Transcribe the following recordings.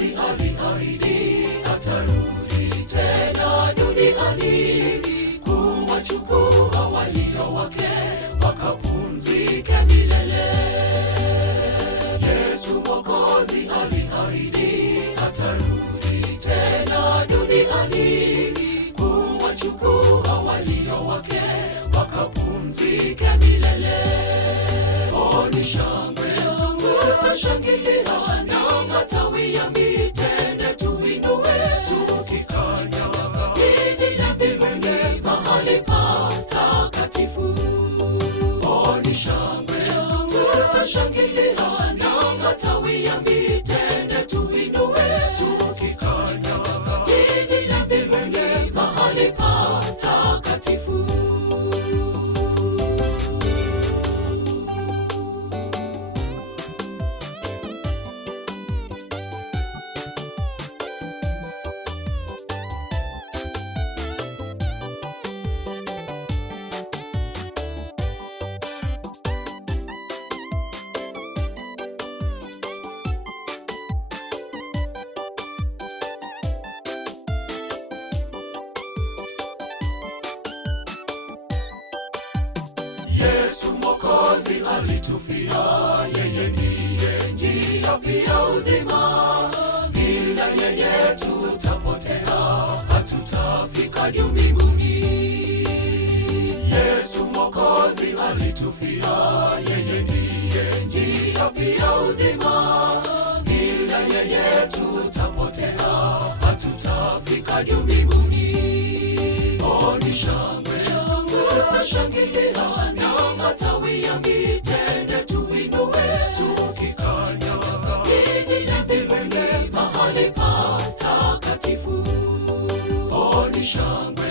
Mwokozi aliahidi atarudi tena duniani kuwachukua walio wake wakapumzike milele. Yesu Mwokozi aliahidi atarudi tena duniani kuwachukua walio wake wakapumzike milele. Ni shangwe, tutashangilia na matawi ya mitende tuinue, tukikanyaga jiji la mbinguni, mahali patakatifu. Ni shangwe, tutashangilia na matawi ya mitende tuinue, tukikanyaga jiji la mbinguni, mahali patakatifu. Yesu Mwokozi alitufia, yeye ndiye njia pia uzima. Bila yeye tutapotea, hatutafika juu mbinguni. Yesu Mwokozi alitufia, yeye ndiye njia pia uzima. Bila yeye tutapotea, hatutafika juu mbinguni. Ni shangwe, tutashangilia na matawi ya mitende tuinue, tukikanyaga jiji la mbinguni, mahali patakatifu. Ni shangwe,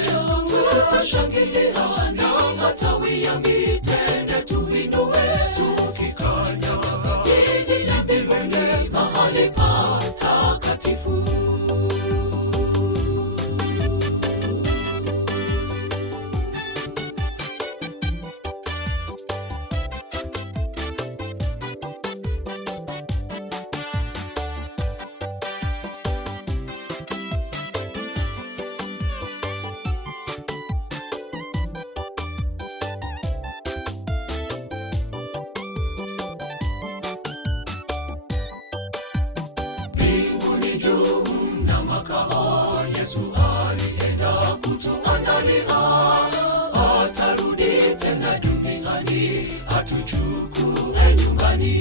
tutashangilia na matawi ya mitende tuinue, tukikanyaga jiji la mbinguni, mahali patakatifu. Juu na makao Yesu alienda kutuandalia, atarudi tena duniani atuchukue nyumbani.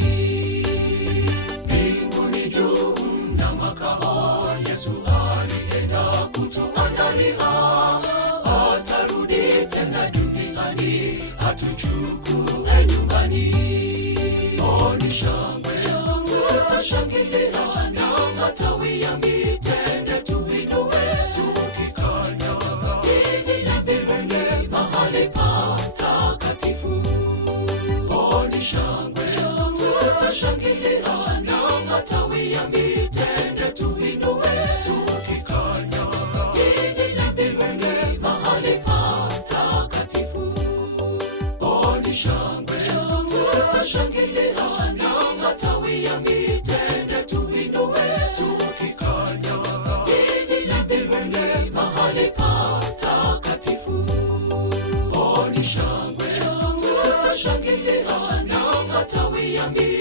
Mbinguni juu na makao Yesu alienda kutuandalia, atarudi tena duniani atuchukue nyumbani. Ni shangwe, tutashangilia na matawi ya mitende tuinue, tukikanyaga jiji la mbinguni, mahali patakatifu. Ni shangwe, tutashangilia na matawi ya mitende tuinue, tukikanyaga jiji la mbinguni, mahali patakatifu. Ni shangwe, tutashangilia na matawi ya mitende tuinue, tukikanyaga jiji la mbinguni, mahali patakatifu. Ni shangwe, tutashangilia na matawi ya mitende